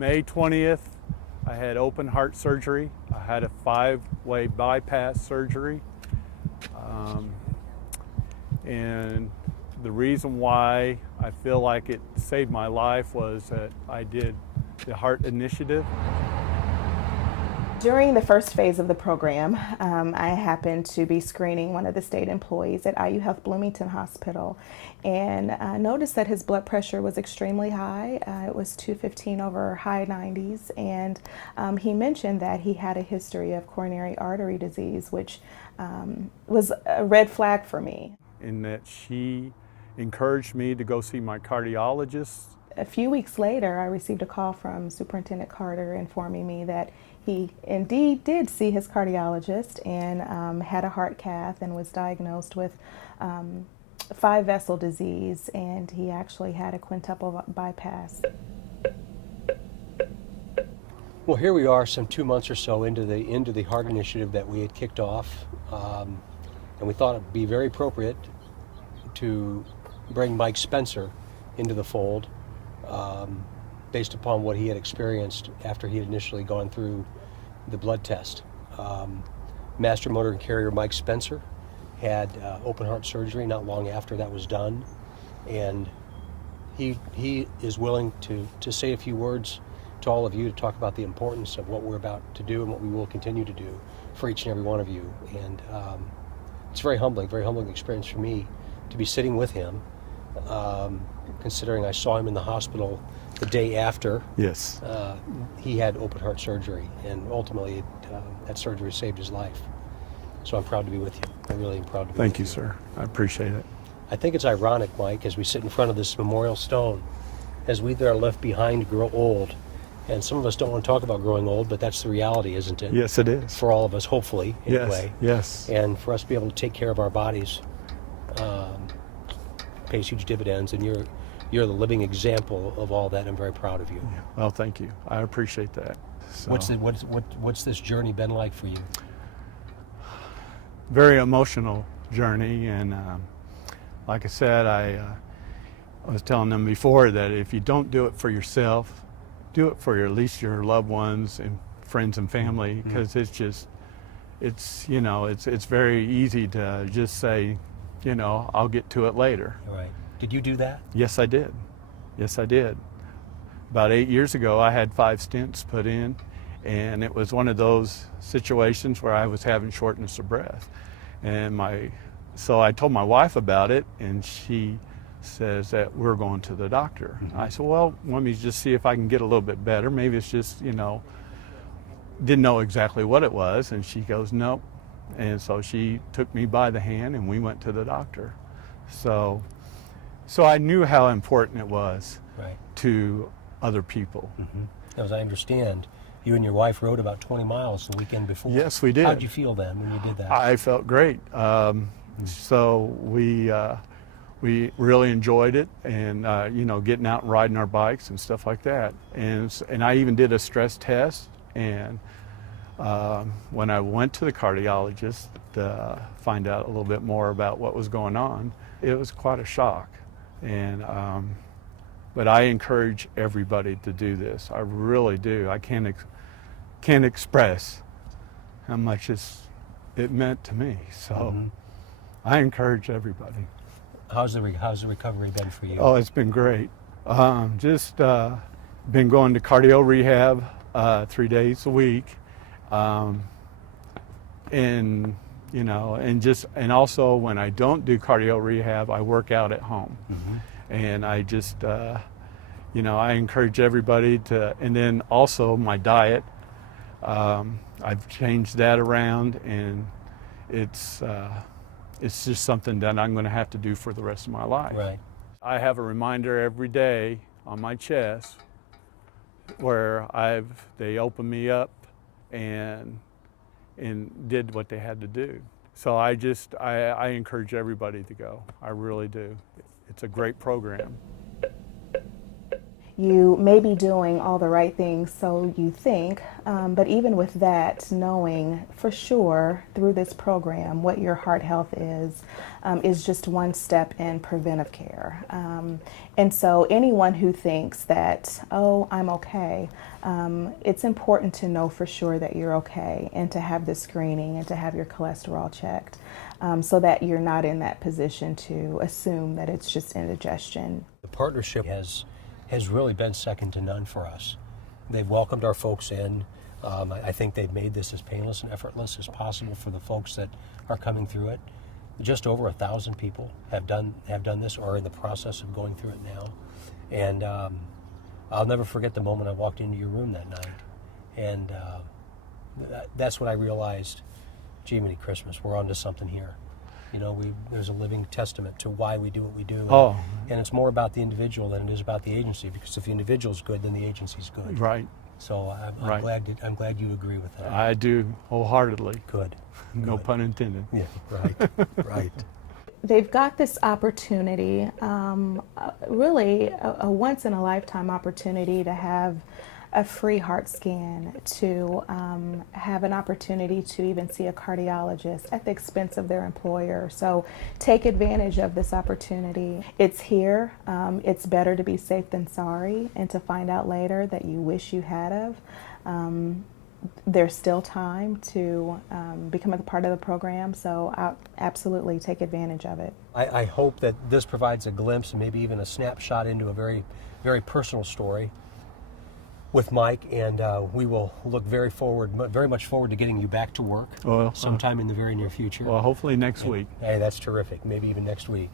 May 20th, I had open heart surgery. I had a 5-way bypass surgery. And the reason why I feel like it saved my life was that I did the Heart Initiative. During the first phase of the program, I happened to be screening one of the state employees at IU Health Bloomington Hospital, and I noticed that his blood pressure was extremely high. It was 215 over high 90s, and he mentioned that he had a history of coronary artery disease, which was a red flag for me. In that she encouraged me to go see my cardiologist. A few weeks later, I received a call from Superintendent Carter informing me that he indeed did see his cardiologist and had a heart cath and was diagnosed with 5-vessel disease, and he actually had a quintuple bypass. Well, here we are some 2 months or so into the Heart Initiative that we had kicked off, and we thought it'd be very appropriate to bring Mike Spencer into the fold, based upon what he had experienced after he had initially gone through the blood test. Master Motor and Carrier Mike Spencer had open heart surgery not long after that was done, and he is willing to say a few words to all of you to talk about the importance of what we're about to do and what we will continue to do for each and every one of you. And it's a very humbling experience for me to be sitting with him, considering I saw him in the hospital the day after. Yes. He had open heart surgery, and ultimately that surgery saved his life. So I'm proud to be with you. I really am proud to be with you. Thank you, sir. I appreciate it. I think it's ironic, Mike, as we sit in front of this memorial stone, as we that are left behind grow old. And some of us don't want to talk about growing old, but that's the reality, isn't it? Yes, it is. For all of us, hopefully, anyway. Yes. And for us to be able to take care of our bodies pays huge dividends, and you're the living example of all that. I'm very proud of you. Yeah. Well, thank you. I appreciate that. So, What's this journey been like for you? very emotional journey, and like I said, I was telling them before that if you don't do it for yourself, do it for at least your loved ones and friends and family, because it's very easy to just say, I'll get to it later. Right. Did you do that? Yes, I did. Yes, I did. About 8 years ago, I had 5 stents put in, and it was one of those situations where I was having shortness of breath. And so I told my wife about it, and she says that we're going to the doctor. I said, well, let me just see if I can get a little bit better. Maybe it's just, didn't know exactly what it was. And she goes, nope. And so she took me by the hand, and we went to the doctor. So I knew how important it was to other people. As I understand, you and your wife rode about 20 miles the weekend before. Yes, we did. How did you feel then when you did that? I felt great. So we really enjoyed it, and getting out and riding our bikes and stuff like that. And I even did a stress test. And when I went to the cardiologist to find out a little bit more about what was going on, it was quite a shock. And but I encourage everybody to do this. I really do. I can't express how much it meant to me. So I encourage everybody. How's the recovery been for you? Oh, it's been great. Just been going to cardio rehab 3 days a week, and also when I don't do cardio rehab, I work out at home. And I just I encourage everybody to. And then also my diet, I've changed that around, and it's just something that I'm going to have to do for the rest of my life. Right. I have a reminder every day on my chest where they opened me up and did what they had to do. So I encourage everybody to go. I really do. It's a great program. You may be doing all the right things, so you think, but even with that, knowing for sure through this program what your heart health is just one step in preventive care. And so anyone who thinks that, oh, I'm okay, it's important to know for sure that you're okay and to have the screening and to have your cholesterol checked so that you're not in that position to assume that it's just indigestion. The partnership has really been second to none for us. They've welcomed our folks in. I think they've made this as painless and effortless as possible for the folks that are coming through it. Just over 1,000 people have done this or are in the process of going through it now. And I'll never forget the moment I walked into your room that night. And that's when I realized, gee, many Christmas, we're onto something here. You know, there's a living testament to why we do what we do. And it's more about the individual than it is about the agency, because if the individual's good, then the agency's good. Right. So I'm glad you agree with that. I do wholeheartedly. Good. No pun intended. Yeah, right, right. They've got this opportunity, really a once-in-a-lifetime opportunity to have a free heart scan, to have an opportunity to even see a cardiologist at the expense of their employer. So take advantage of this opportunity. It's here. It's better to be safe than sorry, and to find out later that you wish you had of. There's still time to become a part of the program, so I'll absolutely take advantage of it. I hope that this provides a glimpse and maybe even a snapshot into a very, very personal story with Mike, and we will look very much forward to getting you back to work sometime in the very near future. Well, hopefully next week. Hey, that's terrific. Maybe even next week.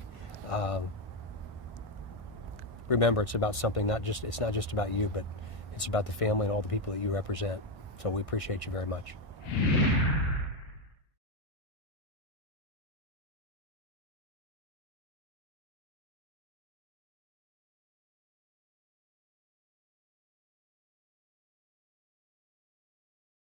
Remember, it's about something it's not just about you, but it's about the family and all the people that you represent. So we appreciate you very much.